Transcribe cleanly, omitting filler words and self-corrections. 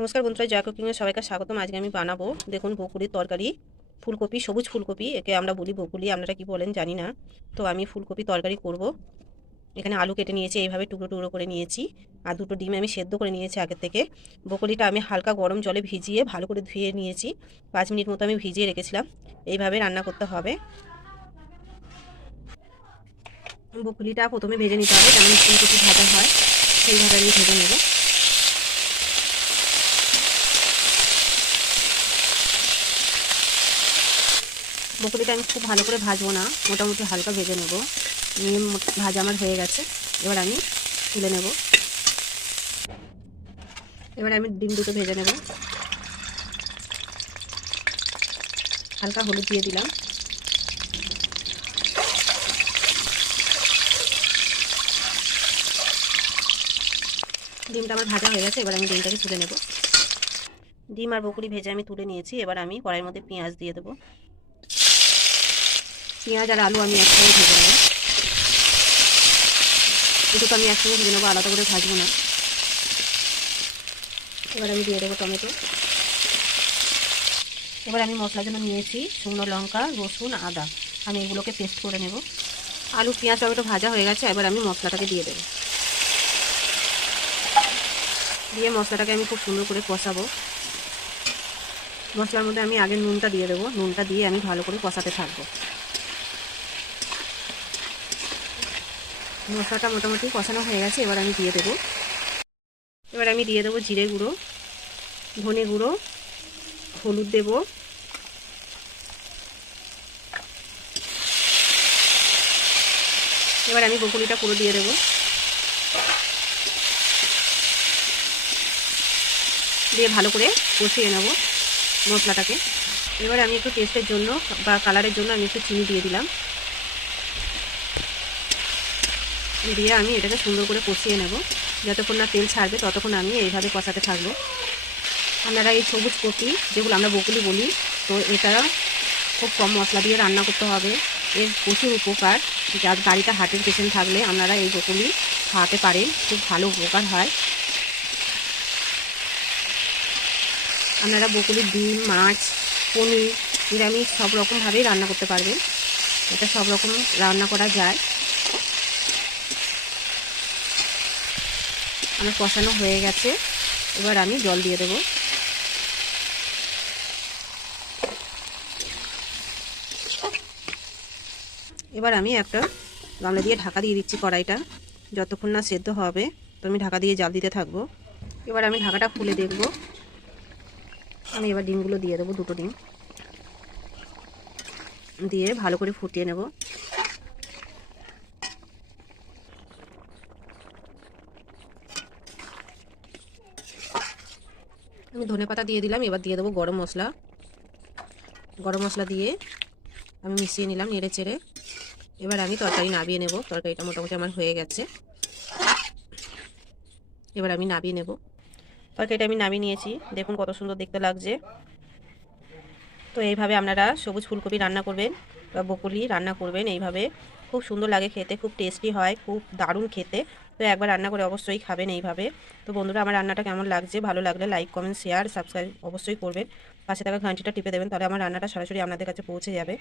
নমস্কার বন্ধুরা, জয় কুকিংয়ে সবাইকে স্বাগতম। আজকে আমি বানাবো দেখুন বকুলির তরকারি। ফুলকপি, সবুজ ফুলকপি, একে আমরা বলি বকুলি, আপনারা কি বলেন জানি না। তো আমি ফুলকপি তরকারি করব। এখানে আলু কেটে নিয়েছি, এইভাবে টুকরো টুকরো করে নিয়েছি, আর দুটো ডিম আমি সেদ্ধ করে নিয়েছি আগে থেকে। বকুলিটা আমি হালকা গরম জলে ভিজিয়ে ভালো করে ধুয়ে নিয়েছি, 5 মিনিট মতো আমি ভিজিয়ে রেখেছিলাম। এইভাবে রান্না করতে হবে। বকুলিটা প্রথমে ভেজে নিতে হবে, যেমন ফুলকপি ভাজা হয় সেইভাবে আমি ভেজে নেব। বকুলিটা আমি খুব ভালো করে ভাজবো না, মোটামুটি হালকা ভেজে নেব। নিয়ে ভাজা আমার হয়ে গেছে, এবার আমি তুলে নেব। এবার আমি ডিম দুটো ভেজে নেব। হালকা হলুদ দিয়ে দিলাম। ডিমটা আমার ভাজা হয়ে গেছে, এবার আমি ডিমটাকে তুলে নেব। ডিম আর বকুলি ভেজে আমি তুলে নিয়েছি। এবার আমি কড়াইয়ের মধ্যে পেঁয়াজ দিয়ে দেবো। পেঁয়াজ আর আলু আমি একসঙ্গে ভেজে নেব। দুটো আমি একসঙ্গে ভেজে নেবো, আলাদা করে ভাজবো না। এবার আমি দিয়ে দেবো টমেটো। এবার আমি মশলার জন্য নিয়েছি শুকনো লঙ্কা, রসুন, আদা। আমি এগুলোকে পেস্ট করে নেব। আলু, পেঁয়াজ, টমেটো ভাজা হয়ে গেছে, এবার আমি মশলাটাকে দিয়ে দেবো। দিয়ে মশলাটাকে আমি খুব সুন্দর করে কষাবো। মশলার মধ্যে আমি আগে নুনটা দিয়ে দেবো। নুনটা দিয়ে আমি ভালো করে কষাতে থাকবো। মশলাটা মোটামুটি কষানো হয়ে গেছে, এবার আমি দিয়ে দেবো। এবার আমি দিয়ে দেবো জিরে গুঁড়ো, ধনে গুঁড়ো, হলুদ দেবো, এবার আমি বকুলিটা পুরো দিয়ে দেবো। দিয়ে ভালো করে কষিয়ে নেব মশলাটাকে। এবার আমি একটু টেস্টের জন্য বা কালারের জন্য আমি একটু চিনি দিয়ে দিলাম। দিয়ে আমি এটাকে সুন্দর করে কষিয়ে নেব। যতক্ষণ না তেল ছাড়বে ততক্ষণ আমি এইভাবে কষাতে থাকবো। আপনারা এই সবুজ কপি, যেগুলো আমরা বকুলি বলি, তো এটা খুব কম মশলা দিয়ে রান্না করতে হবে। এর প্রচুর উপকার। যার বাড়িতে হার্টের পেশেন্ট থাকলে আপনারা এই বকুলি খাওয়াতে পারেন, খুব ভালো উপকার হয়। আপনারা বকুলির ডিম, মাছ, পনির, নিরামিষ সব রকমভাবেই রান্না করতে পারবেন। এটা সব রকম রান্না করা যায়। আমার কষানো হয়ে গেছে, এবার আমি জল দিয়ে দেবো। এবার আমি একটা গামলা দিয়ে ঢাকা দিয়ে দিচ্ছি কড়াইটা, যতক্ষণ না সেদ্ধ হবে। তো আমি ঢাকা দিয়ে জাল দিতে থাকবো। এবার আমি ঢাকাটা খুলে দেখব। আমি এবার ডিমগুলো দিয়ে দেবো, দুটো ডিম দিয়ে ভালো করে ফুটিয়ে নেব। আমি ধনেপাতা দিয়ে দিলাম। এবার দিয়ে দেবো গরম মশলা। গরম মশলা দিয়ে আমি মিশিয়ে নিলাম নেড়ে চেড়ে। এবার আমি তরকারি নাবিয়ে নেব। তরকারিটা মোটামুটি আমার হয়ে গেছে, এবার আমি নাবিয়ে নেব। তরকারিটা আমি নামিয়ে নিয়েছি, দেখুন কত সুন্দর দেখতে লাগছে। তো এইভাবে আপনারা সবুজ ফুলকপি রান্না করবেন বা বকুলি রান্না করবেন। এইভাবে খুব সুন্দর লাগে খেতে, খুব টেস্টি হয়, খুব দারুণ খেতে। তো একবার রান্না করে অবশ্যই খাবেন এইভাবে। তো বন্ধুরা, আমার রান্নাটা কেমন লাগছে, ভালো লাগলে লাইক, কমেন্ট, শেয়ার, সাবস্ক্রাইব অবশ্যই করবেন। পাশে থাকা ঘন্টিটা টিপে দেবেন, তাহলে আমার রান্নাটা সরাসরি আপনাদের কাছে পৌঁছে যাবে।